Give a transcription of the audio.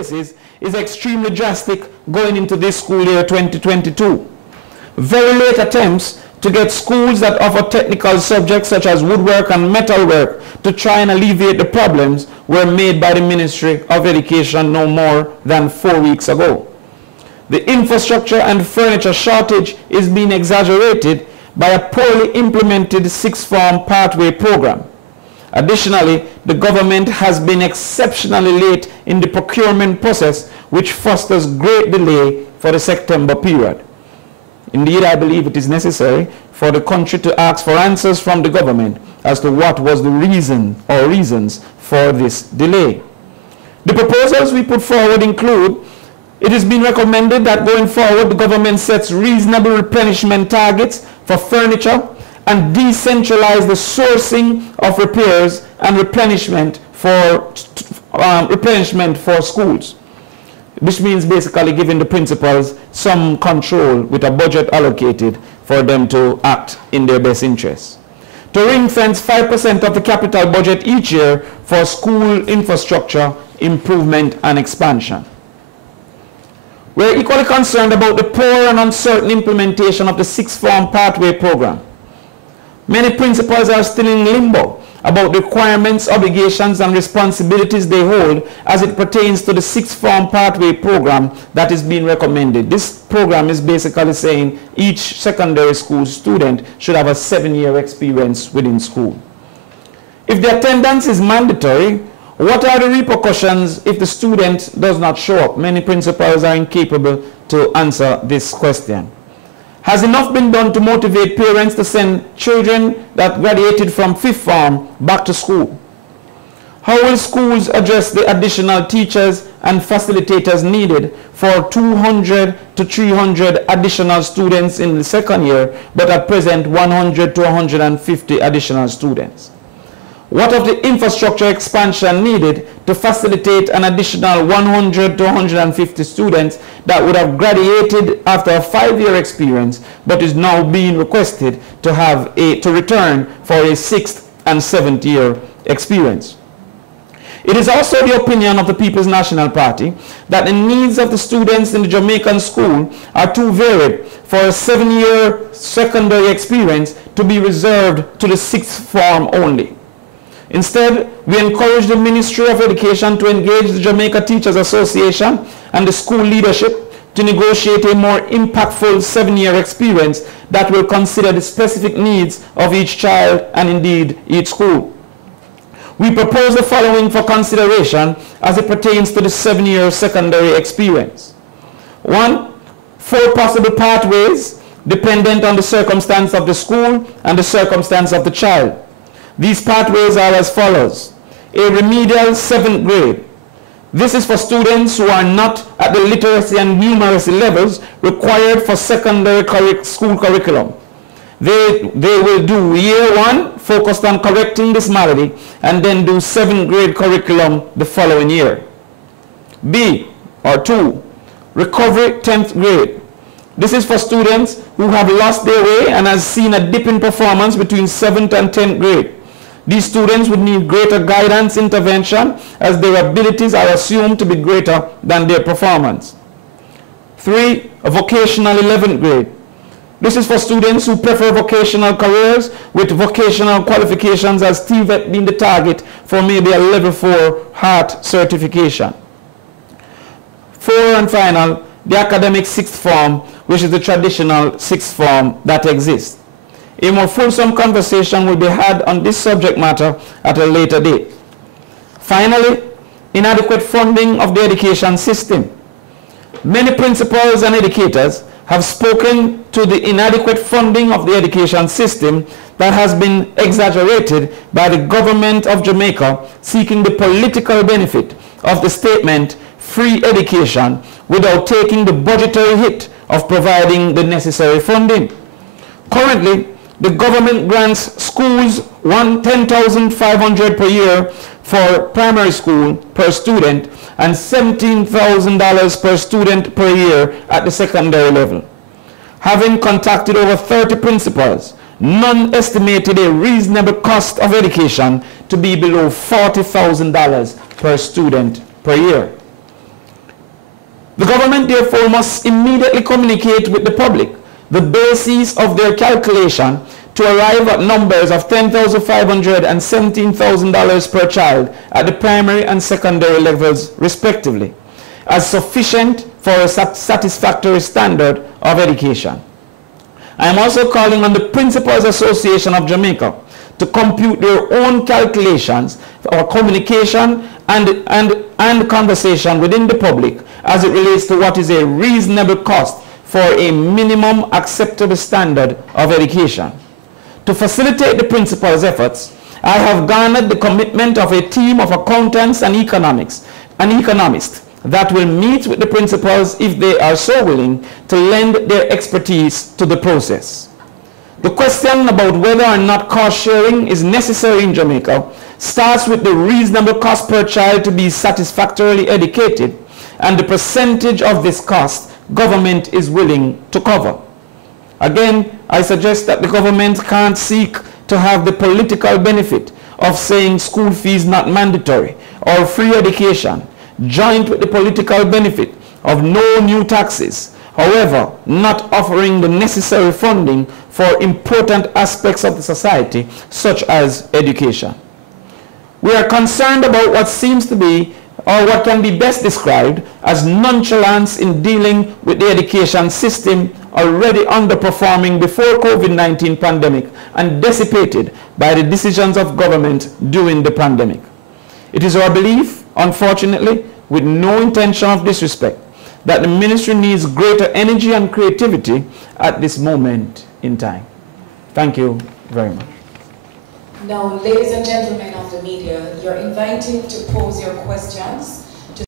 cases is extremely drastic going into this school year 2022. Very late attempts to get schools that offer technical subjects such as woodwork and metalwork to try and alleviate the problems were made by the Ministry of Education no more than 4 weeks ago. The infrastructure and furniture shortage is being exaggerated by a poorly implemented sixth form pathway program. Additionally, the government has been exceptionally late in the procurement process, which fosters great delay for the September period. Indeed, I believe it is necessary for the country to ask for answers from the government as to what was the reason or reasons for this delay. The proposals we put forward include: it has been recommended that going forward the government sets reasonable replenishment targets for furniture and decentralize the sourcing of repairs and replenishment for schools. Which means basically giving the principals some control with a budget allocated for them to act in their best interests. To ring-fence 5% of the capital budget each year for school infrastructure improvement and expansion. We're equally concerned about the poor and uncertain implementation of the sixth form pathway program. Many principals are still in limbo about the requirements, obligations, and responsibilities they hold as it pertains to the sixth form pathway program that is being recommended. This program is basically saying each secondary school student should have a 7-year experience within school. If the attendance is mandatory, what are the repercussions if the student does not show up? Many principals are incapable to answer this question. Has enough been done to motivate parents to send children that graduated from fifth form back to school? How will schools address the additional teachers and facilitators needed for 200 to 300 additional students in the second year, but at present 100 to 150 additional students? What of the infrastructure expansion needed to facilitate an additional 100 to 150 students that would have graduated after a 5-year experience, but is now being requested to return for a 6th and 7th year experience? It is also the opinion of the People's National Party that the needs of the students in the Jamaican school are too varied for a 7-year secondary experience to be reserved to the 6th form only. Instead, we encourage the Ministry of Education to engage the Jamaica Teachers Association and the school leadership to negotiate a more impactful 7-year experience that will consider the specific needs of each child and indeed each school. We propose the following for consideration as it pertains to the 7-year secondary experience. 1, 4 possible pathways dependent on the circumstance of the school and the circumstance of the child. These pathways are as follows. A remedial 7th grade. This is for students who are not at the literacy and numeracy levels required for secondary school curriculum. They will do year 1 focused on correcting this malady and then do 7th grade curriculum the following year. B or 2, recovery 10th grade. This is for students who have lost their way and has seen a dip in performance between 7th and 10th grade. These students would need greater guidance intervention as their abilities are assumed to be greater than their performance. 3, a vocational 11th grade. This is for students who prefer vocational careers with vocational qualifications, as TVET being the target for maybe a level 4 heart certification. 4 and final, the academic 6th form, which is the traditional 6th form that exists. A more fulsome conversation will be had on this subject matter at a later date. Finally, inadequate funding of the education system. Many principals and educators have spoken to the inadequate funding of the education system that has been exaggerated by the government of Jamaica seeking the political benefit of the statement free education without taking the budgetary hit of providing the necessary funding. Currently, the government grants schools $10,500 per year for primary school per student and $17,000 per student per year at the secondary level. Having contacted over 30 principals, none estimated a reasonable cost of education to be below $40,000 per student per year. The government therefore must immediately communicate with the public the basis of their calculation to arrive at numbers of $10,500 and $17,000 per child at the primary and secondary levels respectively, as sufficient for a satisfactory standard of education. I am also calling on the Principals Association of Jamaica to compute their own calculations for communication and conversation within the public as it relates to what is a reasonable cost for a minimum acceptable standard of education. To facilitate the principal's efforts, I have garnered the commitment of a team of accountants and economists that will meet with the principals if they are so willing to lend their expertise to the process. The question about whether or not cost sharing is necessary in Jamaica starts with the reasonable cost per child to be satisfactorily educated and the percentage of this cost government is willing to cover. Again, I suggest that the government can't seek to have the political benefit of saying school fees not mandatory or free education, joint with the political benefit of no new taxes, however, not offering the necessary funding for important aspects of the society, such as education. We are concerned about what seems to be, or what can be best described as nonchalance in dealing with the education system already underperforming before COVID-19 pandemic and dissipated by the decisions of government during the pandemic. It is our belief, unfortunately, with no intention of disrespect, that the ministry needs greater energy and creativity at this moment in time. Thank you very much. Now, ladies and gentlemen of the media, you're invited to pose your questions